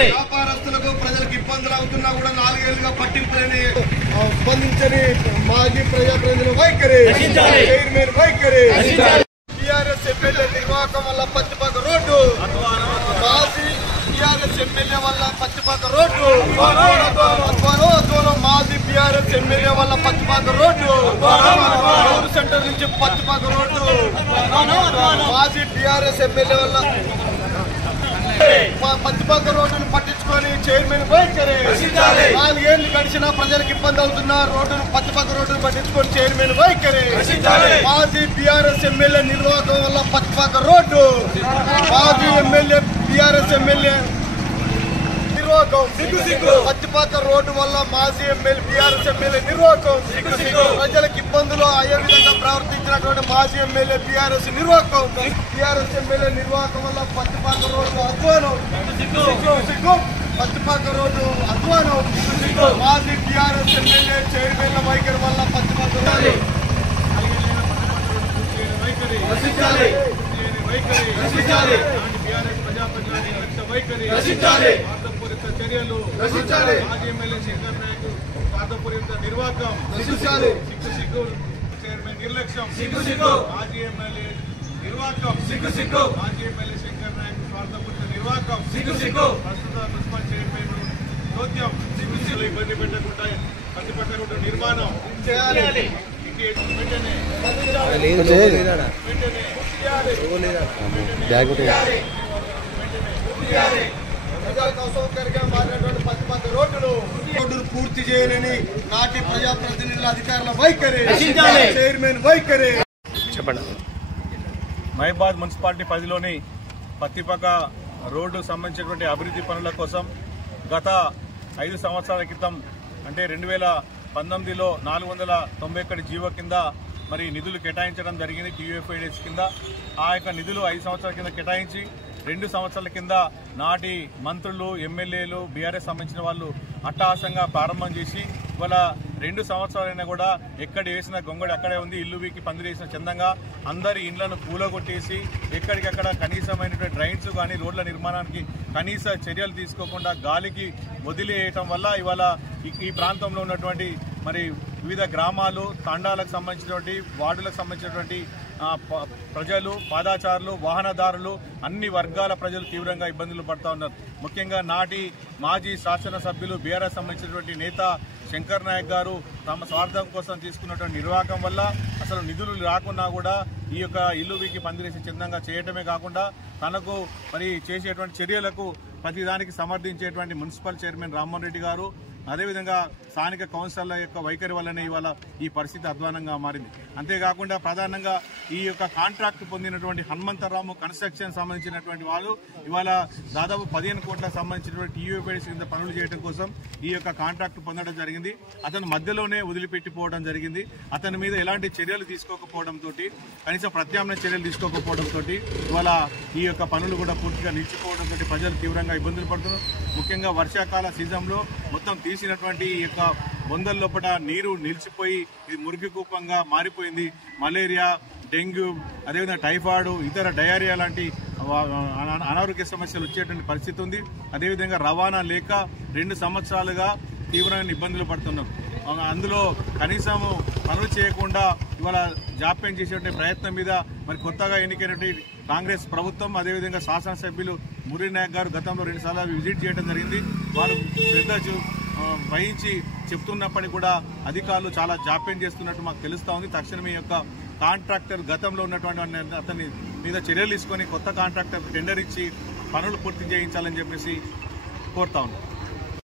వ్యాపారస్తులకు ప్రజలకు ఇబ్బందులు అవుతున్నా కూడా 4 ఏళ్లుగా పట్టింపులని స్పందించని మాజీ ప్రజాప్రతినిధుల వైఖరి, చైర్మన్ వైఖరి, టీఆర్ఎస్ ఎమ్మెల్యే నిర్వాహకం వల్ల పచ్చిపాక రోడ్డు, మాజీ టీఆర్ఎస్ ఎమ్మెల్యే వల్ల పచ్చిపాక రోడ్డు, మాజీ టీఆర్ఎస్ ఎమ్మెల్యే వల్ల పచ్చిపాక రోడ్డు, టౌన్ సెంటర్ నుంచి పచ్చిపాక రోడ్డు, మాజీ టీఆర్ఎస్ ఎమ్మెల్యే వల్ల పచ్చిపాక రోడ్డును పట్టించుకొని చైర్మన్ వైఖరి, 4 ఏళ్లు గడిచినా ప్రజలకు ఇబ్బంది అవుతున్న రోడ్డును పచ్చిపాక రోడ్డును పట్టించుకొని చైర్మన్ వైఖరి, మాజీ టీఆర్ఎస్ ఎమ్మెల్యే నిర్వాహకం వల్ల పచ్చిపాక రోడ్డు, మాజీ ఎమ్మెల్యే టీఆర్ఎస్ ఎమ్మెల్యే నిర్వాహకం, పచ్చిపాక రోడ్డు వల్ల మాజీ ఎమ్మెల్యే టీఆర్ఎస్ ఎమ్మెల్యే నిర్వాహకం, ప్రజలకు ఇబ్బందులు అయ్యే విధంగా ప్రవర్తించినటువంటి మాజీ ఎమ్మెల్యే టీఆర్ఎస్ నిర్వాహకం, టీఆర్ఎస్ ఎమ్మెల్యే నిర్వాహకం వల్ల పచ్చిపాక రోడ్డు అధ్వానం, పచ్చిపాక రోడ్డు అధ్వానం, మాజీ టీఆర్ఎస్ ఎమ్మెల్యే చైర్మన్ వైఖరి వల్ల పచ్చిపాక రోడ్డు చర్యలు, మాజీ ఎమ్మెల్యే శంకర్ నాయక్ స్వార్థపూరిత నిర్వాహకం, చైర్మన్ నిర్లక్ష్యం, మాజీ ఎమ్మెల్యే నిర్వాహకం, మాజీ ఎమ్మెల్యే శంకర్ నాయక్ స్వార్థపూరిత నిర్వాహకం, ప్రస్తుత మున్సిపల్ చైర్మన్ చోద్యం, ఇబ్బంది పెట్టకుండా పచ్చిపాక రోడ్డు నిర్మాణం చేయాలి. ప్రజలకు అసౌకర్యంగా మారినటువంటి పచ్చిపాక రోడ్డును పూర్తి చేయాలని నాటి ప్రజాప్రతినిధుల అధికారుల వైఖరి, చైర్మన్ వైఖరి. చెప్పండి. మహబాద్ మున్సిపాలిటీ పరిధిలోని పత్తిపాక రోడ్డు సంబంధించినటువంటి అభివృద్ధి పనుల కోసం గత 5 సంవత్సరాల క్రితం అంటే 2019లో 491 జీవో కింద మరి నిధులు కేటాయించడం జరిగింది టీయూఎఫ్ఐడిఎస్ కింద. ఆ యొక్క నిధులు 5 సంవత్సరాల కింద కేటాయించి 2 సంవత్సరాల కింద నాటి మంత్రులు, ఎమ్మెల్యేలు, బీఆర్ఎస్ సంబంధించిన వాళ్ళు అట్టహాసంగా ప్రారంభం చేసి ఇవాళ 2 సంవత్సరాలైనా కూడా ఎక్కడ వేసిన గొంగడి అక్కడే ఉంది, ఇల్లు వీకి పందిరేసిన చందంగా అందరి ఇండ్లను కూలగొట్టేసి ఎక్కడికక్కడ కనీసమైనటువంటి డ్రైన్స్ కానీ రోడ్ల నిర్మాణానికి కనీస చర్యలు తీసుకోకుండా గాలికి వదిలేయటం వల్ల ఇవాళ ఈ ప్రాంతంలో ఉన్నటువంటి మరి వివిధ గ్రామాలు, తండాలకు సంబంధించినటువంటి వార్డులకు సంబంధించినటువంటి ప్రజలు, పాదాచారులు, వాహనదారులు, అన్ని వర్గాల ప్రజలు తీవ్రంగా ఇబ్బందులు పడుతూ ఉన్నారు. ముఖ్యంగా నాటి మాజీ శాసనసభ్యులు బీఆర్ఎస్ సంబంధించినటువంటి నేత శంకర్ నాయక్ గారు తమ స్వార్థం కోసం తీసుకున్నటువంటి నిర్వాహకం వల్ల అసలు నిధులు రాకున్నా కూడా ఈ యొక్క ఇల్లు వీకి పందిరేసి చందంగా చేయటమే కాకుండా తనకు మరి చేసేటువంటి చర్యలకు ప్రతిదానికి సమర్థించేటువంటి మున్సిపల్ చైర్మన్ రామ్మోహన్ రెడ్డి గారు, అదేవిధంగా స్థానిక కౌన్సిలర్ల యొక్క వైఖరి వల్లనే ఇవాళ ఈ పరిస్థితి అధ్వానంగా మారింది. అంతేకాకుండా ప్రధానంగా ఈ యొక్క కాంట్రాక్ట్ పొందినటువంటి హనుమంతరాము కన్స్ట్రక్షన్ సంబంధించినటువంటి వాళ్ళు ఇవాళ దాదాపు 15 కోట్లకు సంబంధించినటువంటి టీయూఎఫ్ఐడిఎస్ కింద పనులు చేయడం కోసం ఈ యొక్క కాంట్రాక్ట్ పొందడం జరిగింది. అతను మధ్యలోనే వదిలిపెట్టిపోవడం జరిగింది. అతని మీద ఎలాంటి చర్యలు తీసుకోకపోవడంతో, కనీసం ప్రత్యామ్నాయ చర్యలు తీసుకోకపోవడంతో ఇవాళ ఈ యొక్క పనులు కూడా పూర్తిగా నిలిచిపోవడంతో ప్రజలు తీవ్రంగా ఇబ్బందులు పడుతున్నారు. ముఖ్యంగా వర్షాకాల సీజన్లో మొత్తం తీసినటువంటి ఈ యొక్క బొందల లోపల నీరు నిలిచిపోయి ఇది మురికి కూపంగా మారిపోయింది. మలేరియా, డెంగ్యూ, అదేవిధంగా టైఫాయిడ్, ఇతర డయేరియా లాంటి అనారోగ్య సమస్యలు వచ్చేటువంటి పరిస్థితి ఉంది. అదేవిధంగా రవాణా లేక 2 సంవత్సరాలుగా తీవ్రమైన ఇబ్బందులు పడుతున్నారు. అందులో కనీసము పనులు చేయకుండా ఇవాళ జాప్యం చేసేటువంటి ప్రయత్నం మీద మరి కొత్తగా ఎన్నికైనటువంటి కాంగ్రెస్ ప్రభుత్వం, అదేవిధంగా శాసనసభ్యులు మురళీ నాయక్ గారు గతంలో 2 సార్లు విజిట్ చేయడం జరిగింది. వారు శ్రద్ధ వహించి చెప్తున్నప్పటికీ కూడా అధికారులు చాలా జాప్యం చేస్తున్నట్టు మాకు తెలుస్తూ ఉంది. తక్షణమే యొక్క కాంట్రాక్టర్ గతంలో ఉన్నటువంటి అతని మీద చర్యలు తీసుకొని కొత్త కాంట్రాక్టర్ టెండర్ ఇచ్చి పనులు పూర్తి చేయించాలని చెప్పేసి కోరుతా ఉన్నాం.